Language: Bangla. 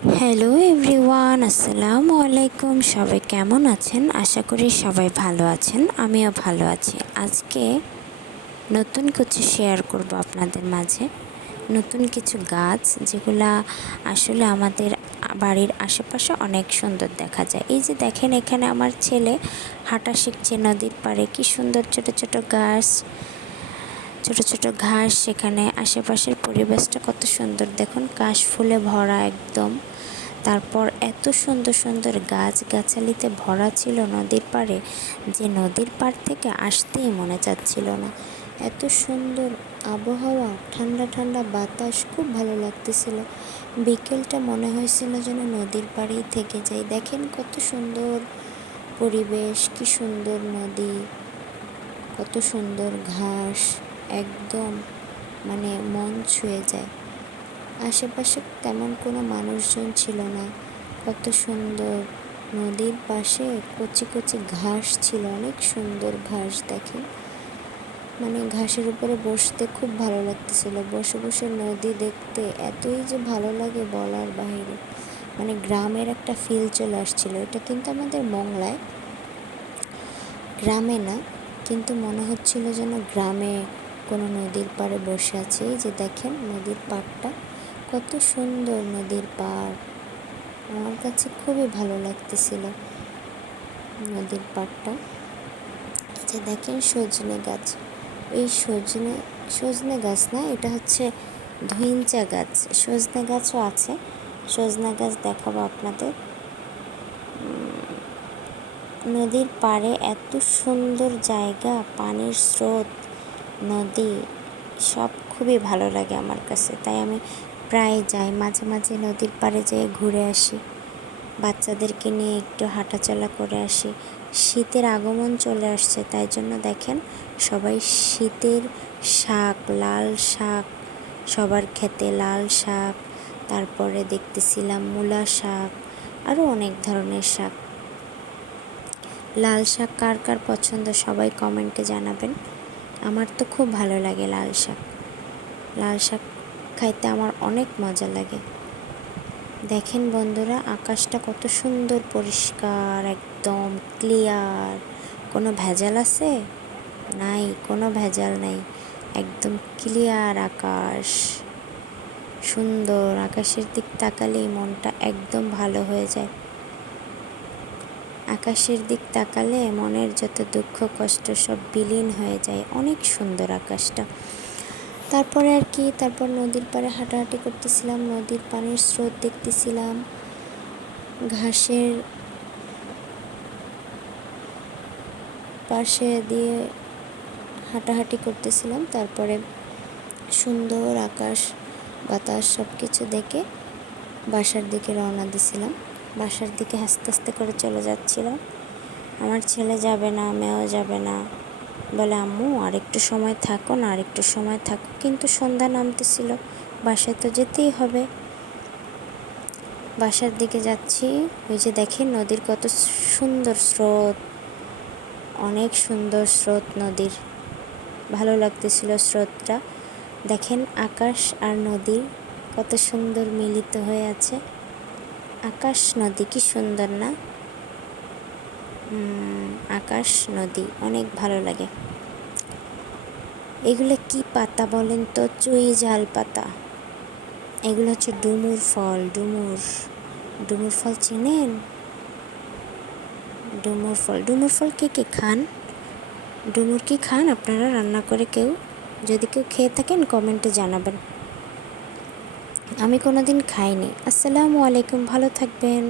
হ্যালো এভরিওয়ান আসসালামু আলাইকুম সবাই কেমন আছেন? আশা করি সবাই ভালো আছেন, আমিও ভালো আছি। আজকে নতুন কিছু শেয়ার করব আপনাদের মাঝে। নতুন কিছু গাছ যেগুলা আসলে আমাদের বাড়ির আশেপাশে অনেক সুন্দর দেখা যায়। এই যে দেখেন এখানে আমার ছেলে হাঁটা শিখছে, নদীর পাড়ে। কি সুন্দর ছোট ছোট গাছ। ছোট ছোট ঘাস সেখানে, আশেপাশের পরিবেশটা কত সুন্দর। দেখুন কাশ ফুলে ভরা একদম। তারপর এত সুন্দর সুন্দর গাছ গাছালিতে ভরা ছিল নদীর পাড়ে যে নদীর পাড় থেকে আসতেই মনে চাচ্ছিল না। এত সুন্দর আবহাওয়া, ঠান্ডা ঠান্ডা বাতাস, খুব ভালো লাগতেছিল। বিকেলটা মনে হয়েছিল যেন নদীর পাড়েই থেকে যাই দেখেন কত সুন্দর পরিবেশ, কি সুন্দর নদী, কত সুন্দর ঘাস। একদম মানে মন ছুঁয়ে যায়। আশেপাশে তেমন কোনো মানুষজন ছিল না। কত সুন্দর নদীর পাশে কচি কচি ঘাস ছিল, অনেক সুন্দর ঘাস দেখে। মানে ঘাসের উপরে বসতে খুব ভালো লাগতেছিল। বসে বসে নদী দেখতে এতই যে ভালো লাগে বলার বাহিরে মানে গ্রামের একটা ফিল চলে আসছিল। এটা কিন্তু আমাদের মংলায়। গ্রামে না, কিন্তু মনে হচ্ছিল যেন গ্রামে কোনো নদীর পাড়ে বসে আছে। এই যে দেখেন নদীর পাড়টা, কত সুন্দর নদীর পাড়। আমার কাছে খুবই ভালো লাগতেছিল নদীর পাড়টা। যে দেখেন সজনে গাছ। এই সজনে সজনে গাছ না, এটা হচ্ছে ধুইঞ্চা গাছ। সজনে গাছও আছে। সজনে গাছ দেখাবো আপনাদের। নদীর পাড়ে এত সুন্দর জায়গা, পানির স্রোত। নদী, সব খুবই ভালো লাগে আমার কাছে। তাই আমি প্রায় যাই, মাঝে মাঝে নদীর পাড়ে যেয়ে ঘুরে আসি। বাচ্চাদেরকে নিয়ে একটু হাঁটাচলা করে আসি। শীতের আগমন চলে আসছে, তাই জন্য দেখেন সবাই শীতের শাক, লাল শাক, সবার খেতে লাল শাক, তারপরে দেখতেছিলাম মূলা শাক আরও অনেক ধরনের শাক। লাল শাক কার কার পছন্দ সবাই কমেন্টে জানাবেন। আমার তো খুব ভালো লাগে লাল শাক। লাল শাক খাইতে আমার অনেক মজা লাগে। দেখেন বন্ধুরা, আকাশটা কত সুন্দর পরিষ্কার, একদম ক্লিয়ার কোনো ভেজাল আছে? নাই, কোনো ভেজাল নাই। একদম ক্লিয়ার আকাশ। সুন্দর, আকাশের দিক তাকালেই মনটা একদম ভালো হয়ে যায়। আকাশের দিক তাকালে মনের যত দুঃখ, কষ্ট সব বিলীন হয়ে যায়। অনেক সুন্দর আকাশটা। তারপরে আর কি, তারপর নদীর পাড়ে হাঁটাহাঁটি করতেছিলাম, নদীর পানির স্রোত দেখতেছিলাম, ঘাসের পাশে দিয়ে হাঁটাহাঁটি করতেছিলাম, তারপরে সুন্দর আকাশ, বাতাস সব কিছু দেখে বাসার দিকে রওনা দিছিলাম। বাসার দিকে আস্তে আস্তে করে চলে যাচ্ছিল। আমার ছেলে যাবে না, মেয়েও যাবে না। বলে, আম্মু আর একটু সময় থাকো না আর একটু সময় থাকো। কিন্তু সন্ধ্যা নামতেছিল, বাসায় তো যেতেই হবে। বাসার দিকে যাচ্ছি, ওই যে দেখেন নদীর কত সুন্দর স্রোত, অনেক সুন্দর স্রোত নদীর। ভালো লাগতেছিল স্রোতটা। দেখেন আকাশ আর নদী কত সুন্দর মিলিত হয়ে আছে। আকাশ নদী, কি সুন্দর না? আকাশ নদী, অনেক ভালো লাগে। এগুলো কি পাতা বলেন তো? চুই জাল পাতা। এগুলো হচ্ছে ডুমুর ফল, ডুমুর ডুমুর ফল চিনেন? ডুমুর ফল ডুমুর ফল কে কে খান? ডুমুর কি খান? আপনারা রান্না করে কেউ, যদি কেউ খেয়ে থাকেন, কমেন্টে জানাবেন। আমি কোনো দিন খাইনি। আসসালামু আলাইকুম ভালো থাকবেন।